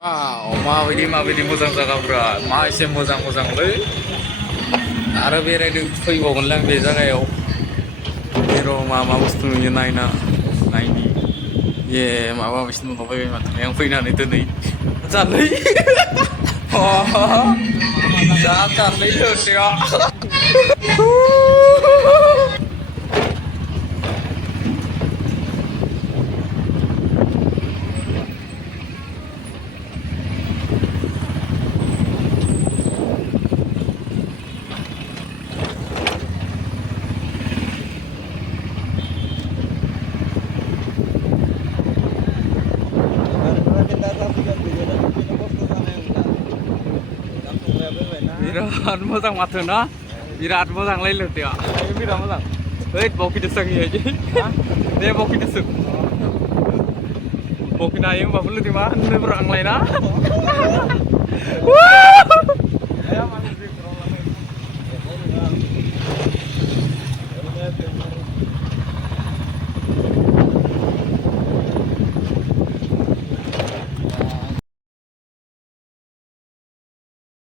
माबायदि मोजां जायगाफ्रा मा एसे मोजांलै आरो बेरायनो फैबावगोनलै आं बे जायगायाव र' मा बुस्थु नुयो नायनि ए माबा माबि नुलाबायबाय माथो आं फैनानै दिनै जालै जालै दोनैया बिराद मोजां माथो ना बिराद मोजांलै लोगोया बिराद मोजां ओइ बावखिदोसो आं इहाय दे बावखिदोसो बावखिनो हायो होमबाबो लोगो मा होननोब्रा आंलाय ना